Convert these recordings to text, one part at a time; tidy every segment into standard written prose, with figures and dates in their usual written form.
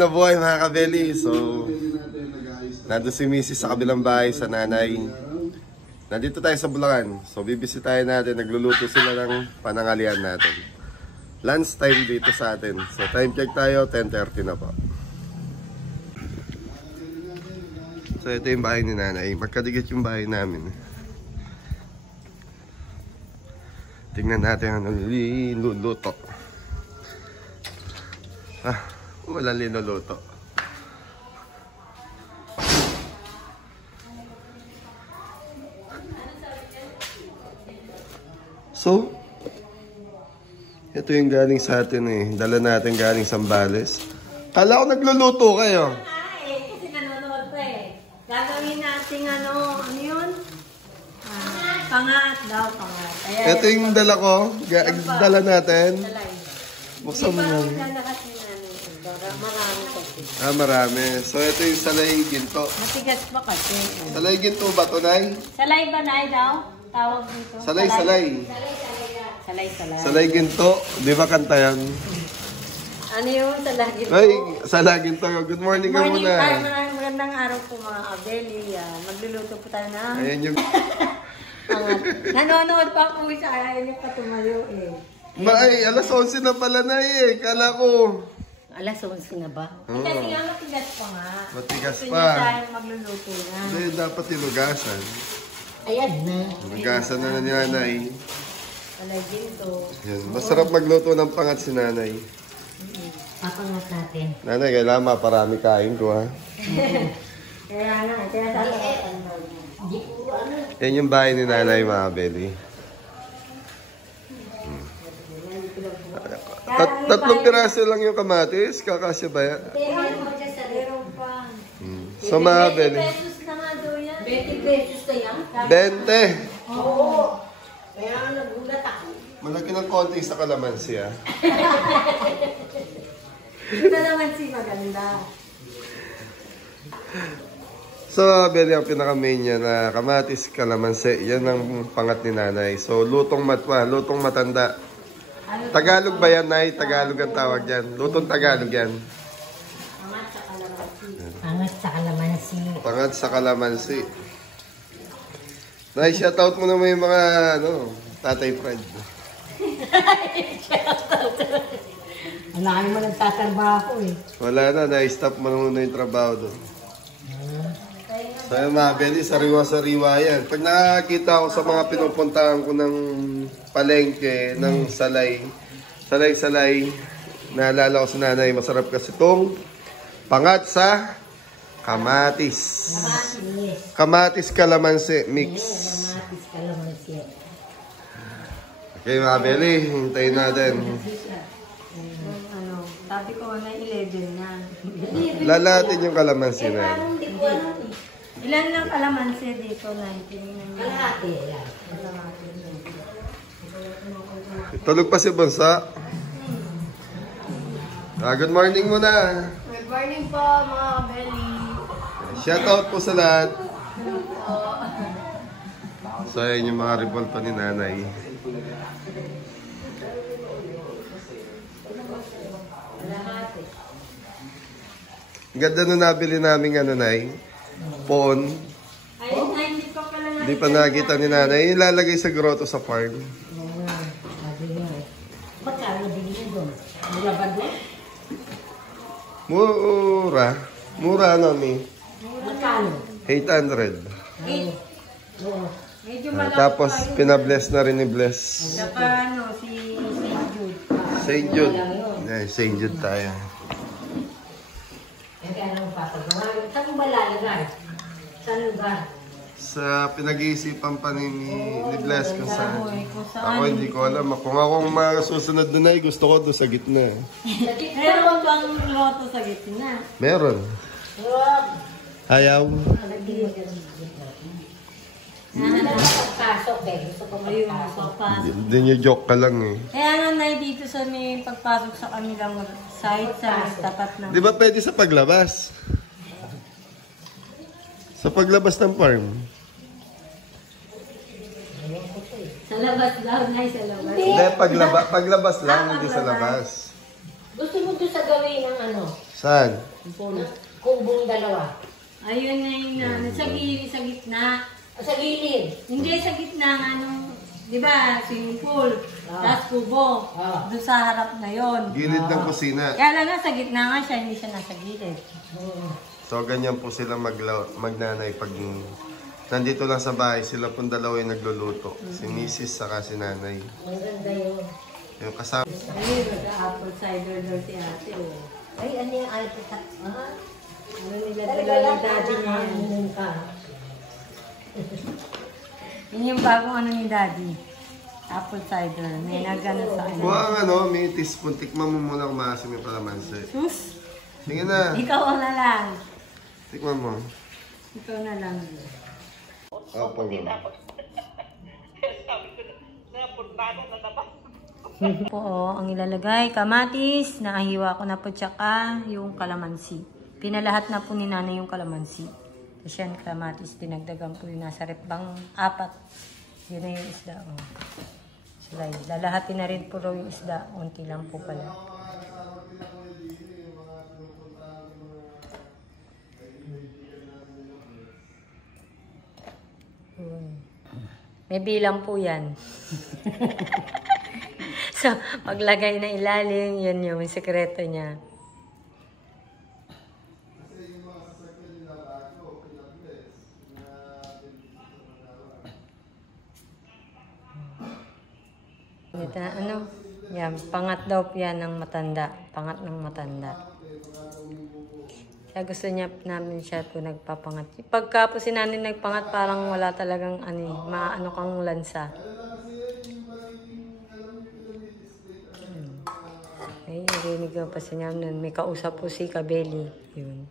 kinabuhay mga kabeli. So, nandun si Mrs. sa kabilang bahay sa nanay. Nandito tayo sa Bulacan. So, bibisitahin natin. Nagluluto sila ng panangalian natin. Lunch time dito sa atin. So, time check tayo. 10:30 na po. So, ito yung bahay ni nanay. Magkadikit yung bahay namin. Tingnan natin ang niluluto. Wala linuluto. So, ito yung galing sa atin eh. Dala natin galing Sambales. Kala ko nagluluto kayo. Kasi nanonood pa eh. Gagawin natin ano yun? Pangat daw, pangat. Ayan. Ito yung dala ko. Dala natin. Salay. Buksan mo na. Marami kasi. Marami. So, ito yung salay ginto. Matigas pa kasi. Salay ginto ba ito, Nay? Salay ba, Nay, daw? Tawag dito. Salay. Salay. Salay ginto. Di ba kanta yan? Ano yung salay ginto? Ay, salay ginto. Good morning ka muna. Magandang araw po mga kabeli. Magluluto po tayo na. Ayan yung... Nanonood pa po siya. Ayaw niyo pa tumayo eh. Ay, alas 11 na pala na eh. Kala ko. Alas 11 na ba? Kasi nga matigas pa nga. Matigas Gusto pa. niyo tayong magluluto na. Hindi, dapat tinugasan. Ayan na. Tinugasan na ni nanay. Salay ginto. Yan. Masarap magluto ng pangat si nanay. Papangat natin. Nanay, kailangan maparami kain ko ha. Kaya nga, kaya sana Yan yung bahay ni nanay mga belly. Tatlong piraso lang yung kamatis. Kakasya ba yan? Meron pa. So mga belly. 20 pesos na nga daw yan. 20 pesos na yan? 20. Oo. Kaya nagulat ako. Malaki ng konti sa kalamansi ha. Ito naman si maganda. So, belly ang pinaka-main niya na kamatis, kalamansi. Yan ang pangat ni nanay. So, lutong matwa, lutong matanda. Tagalog ba yan, Nay? Tagalog ang tawag yan. Lutong Tagalog yan. Pangat sa kalamansi. Pangat sa kalamansi. Pangat sa kalamansi. Nay, shoutout mo naman yung mga, Tatay Fred. Wala kayo mo nagtatrabaho eh. Wala na, na-stop mo muna yung trabaho doon. So, yung mga belly, sariwa-sariwa yan. Pag nakakita ko sa mga pinupuntahan ko ng palengke, ng salay, naalala ko sa nanay, masarap kasi itong pangat sa kamatis. Kamatis kalamansi mix. Kamatis kalamansi. Okay mga belly, hintayin natin. Sabi ko na 11 na. Lalatin yung kalamansi na. Ilan lang kalamansi dito? 19. Kalahati. Tulog pa si Bonsa. Good morning muna. Good morning po mga kabeli. Shoutout po sa lahat. So ayun yung mga revolta ni nanay. Ganda na nabili namin Nay. Pon. Ay, hindi pa pala na. Hindi pa nakita ni nanay. Ilalagay sa grotto sa farm. Magkano binili doon? Mura ba doon? Mura. Mura Mi. Magkano? 800. Medyo malaki. Tapos pinabless na rin ni Bless. Saka si Jude. St. Jude. St. Jude tayo. Kaya anong papagawa? Saan ba lalagay? Saan lugar? Sa pinag-iisipan pa ni Bless kung saan. Saan? Ako hindi ko alam. Kung ako ang mga susunod doon ay gusto ko doon sa gitna. Meron bang loto sa gitna? Meron. Ayaw. Pagpasok eh. Gusto ko magpasok. Hindi niyo joke ka lang eh. Kaya nga na dito sa may pagpasok sa kanilang site sa tapat na. Di ba pwede sa paglabas? Sa paglabas ng farm. Sa labas daw, Nay, sa labas. Hindi, paglabas lang, hindi sa labas. Gusto mo doon sa gawin ng ano? Saan? Kubong dalawa. Ayun na yung sa gilid, sa gitna. Sa gilid. Hindi sa gitna ng ano, di ba, swimming pool. Tapos kubo. Doon sa harap na yon. Gilid ng kusina. Kaya lang nga sa gitna nga siya, hindi siya nasa gilid. So, ganyan po sila magnanay pag nandito lang sa bahay. Sila pong dalawa yung nagluluto. Si Mrs. saka si Nanay. Ang ganda yun. Yung kasama. Ayun, nag-apple cider daw si ate. Ay, ano yung alpha cut? Ano nila Talaga dalawa lang ni daddy niya yan. nakakainin ka. Yun yung bagong ano ni daddy. Apple cider. May nagano sa kanya. Kuha ang ano, may teaspoon. Tikman mo muna kung maasim yung palamansi. Sus! Sige na. Ikaw na lang. Tikman mo. Ikaw na lang. Opo. Po, ang ilalagay, kamatis, nakahiwa ko na po tsaka yung kalamansi. Pinalahat na po ni nanay yung kalamansi. Tapos yan, kamatis, dinagdagan po yung nasa repbang 4. Yun na yung isda. Oh. Slide. Lalahatin na rin po raw yung isda. Unti lang po pala. May bilang po yan. So, maglagay na ilalim, yun yung sekreto niya. Ito na, ano? Yan, pangat daw yan ng matanda. Pangat ng matanda. Kaya gusto niya namin siya po nagpapangat. Pagka po si nanay nagpangat, parang wala talagang maano kang lansa. Ay, narinig ko pa si niya nun. May kausap po si Kabeli. Yun.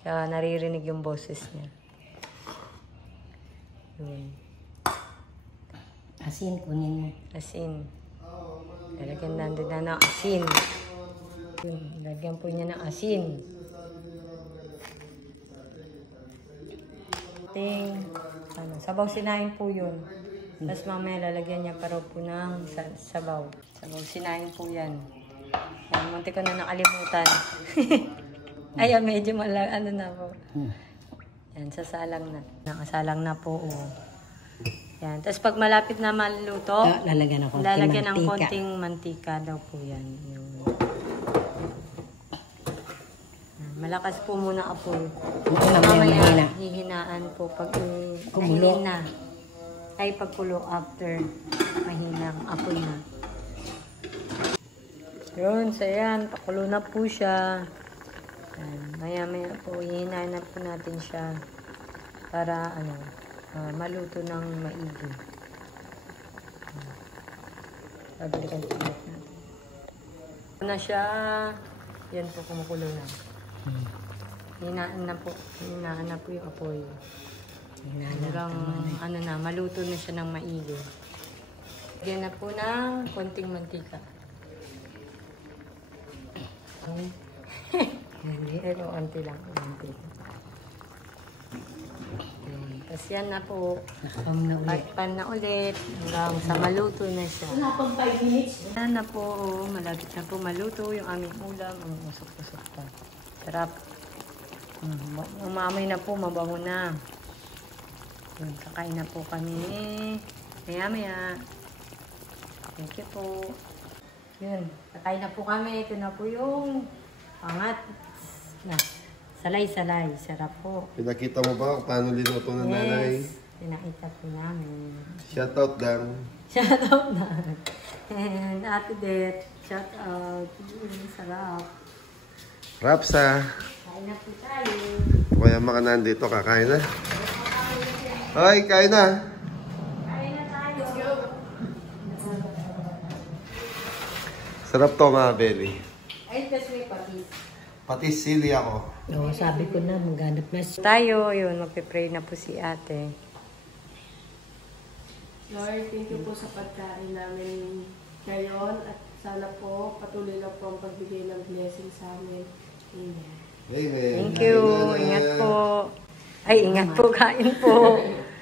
Kaya naririnig yung boses niya. Yun. Asin, kunin mo. Asin. Lalagyan natin na ng asin. Yun. Lagyan po niya ng asin. Sabaw sinain po yun. Tapos mamaya lalagyan niya pa raw po ng sabaw. Sabaw sinain po yan. Yan, munti ko na nakalimutan. Ay, medyo ano na po. Yan, sasalang na. Nakasalang na po. Oh. Yan. Tapos pag malapit na maluto, Lalagyan ng konting mantika daw po yan. Yan. Malakas po muna apoy. Mamaya hihinaan po pag kumulo na. Ay pagkulo after mahinang apoy na. Yun, so yan, pakulo na po siya. Maya-maya po, hihinaan na po natin siya para maluto ng maigi. Pabalikan po natin. Na siya, yan po, kumukulo na. Hinaan na po yung apoy. Hanggang maluto na siya ng maigi. Lagyan na po ng konting mantika. Pero konti lang. Tapos yan na po. Pan na ulit. Hanggang sa maluto na siya. Wala pang 5 minutes. Yan na po. Malapit na po maluto yung aming ulam. Ang usok-usok pa. Sarap. Umamay na po. Mabango na. Yun, kakain na po kami. Maya-maya. Thank you po. Yun. Kakain na po kami. Ito na po yung pangat. Salay-salay. Sarap po. Pinakita mo ba kung paano linuto ng nanay? Pinakita po namin. Shoutout Dan. Shoutout na. And Ate Det, shoutout. Sarap. Rapsa. Kain na po tayo. Kaya mga nandito, kakain na. Ay, kain na. Kain na tayo. Let's go. Sarap to mga belly. Ay, tapos may patis. Pati sili ako. Oo, sabi ko na, maghanap na Tayo, yun, magpipray na po si ate. Lord, thank you po sa pagkain namin ngayon at sana po patuloy na po ang pagbigay ng blessing sa amin. Amen. Amen. Thank you. Ingat po. Ay, ingat po. Kain po.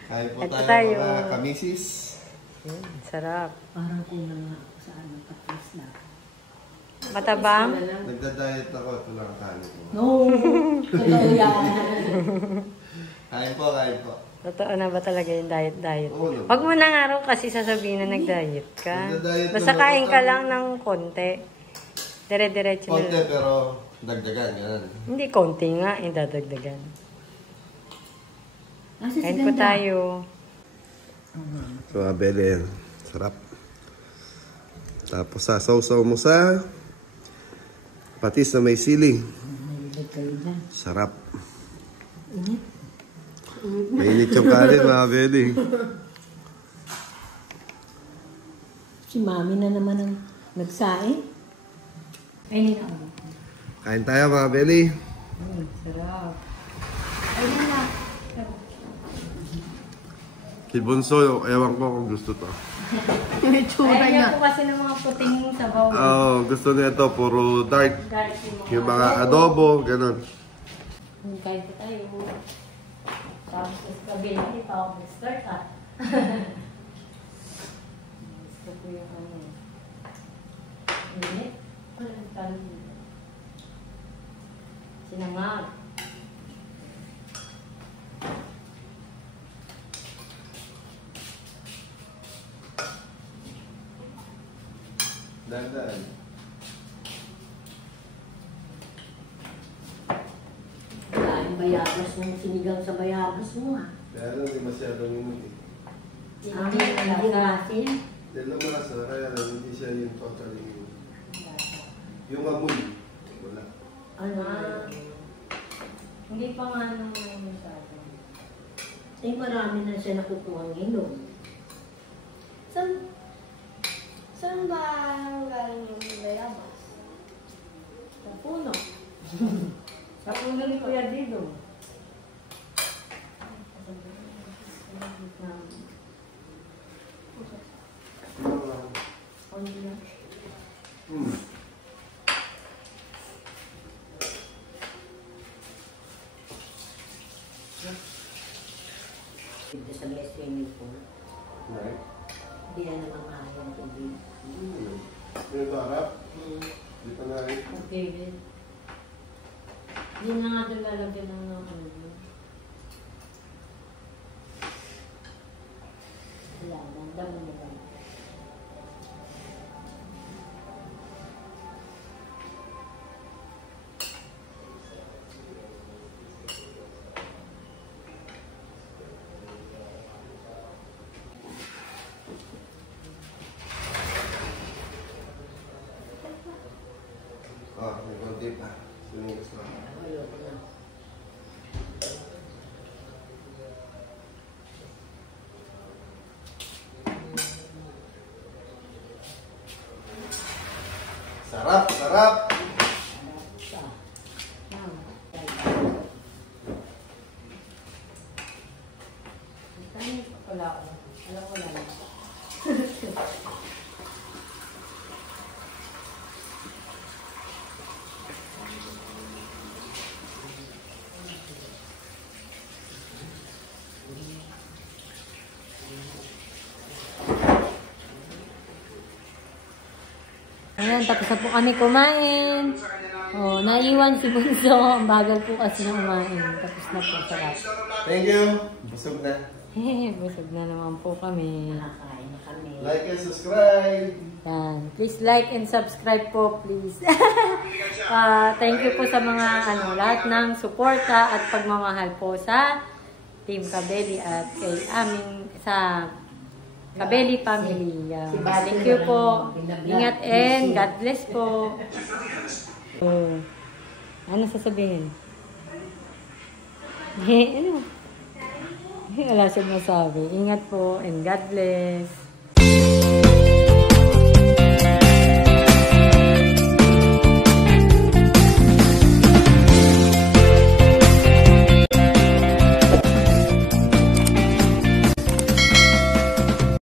Kain po Ito tayo, tayo. mga kamisis. Sarap. Parang kulang nga ako sa patis na. Matabang? Nagda-diet ako. Ito lang ang kanin ko. No! Totoo yan. Kain po, kain po. Totoo na ba talaga yung diet? Oo naman. Huwag mo nang araw kasi sasabihin na nag-diet ka. Nagda-diet Basta naman kain ako. ka lang ng konti. Dire-diretso na Konti lang. pero dagdagan. Yan. Hindi konti nga, yung dadagdagan. Asa si Kain po Ganda? tayo. So, Abel, sarap. Tapos sasaw-saw mo sa patis na may sili. Nalibag kayo dyan. Sarap. Init. Mainit yung kanin, mga Abel. Si Mami na naman ang nagsaing. Ay, hindi na. Kain tayo, mga Abel. Sarap. Ayun na. Si Bunso, ewan ko kung gusto to. Ayaw niya po kasi ng mga puting sabaw. Gusto niya ito, puro dark. Dark Yung mga adobo, ganun. Kain po tayo. Tapos sa kabila, hindi pa ako mag-start ah. Gusto ko yung ano. Init. Walang talo. Sinangag. Dandan. Wala yung bayabas mo, sinigang sa bayabas mo ah. Kaya lang, di masyadong yun. Hindi maasin. Hindi lumasa, kaya lang, hindi siya yung totally. Yung amoy, wala. Ano? Hindi pa nga nung masyado. Eh, marami na siya nakukuha ng ilong. Saan ba galing yung bayabas? Sa puno. Sa puno ni Kuya Dido. Dito sa may swimming pool. Right? Hindi na namamahal ang tubig. Ito harap, di pa na rin. Okay, good. Hindi na nga doon lalagyan ng ano. Wala, dami na lang. May konti pa. Sinigas pa. Ayoko na. Sarap, sarap! Wala ko. Alam ko lang. Ayan, tapos na po kami kumain. Oh, naiwan si Bunso. Ang bagal po kasi na kumain. Tapos na po, sarap. Thank you! Busog na. Busog na naman po kami. Nakain na kami. Like and subscribe! Yan. Please like and subscribe po, please. Thank you po sa mga lahat ng suporta at pagmamahal po sa Team Kabeli at kay amin sa Kabeli family. Thank you po. Ingat and God bless po. Ano sasabihin? Ano? Wala siya masabi. Ingat po and God bless.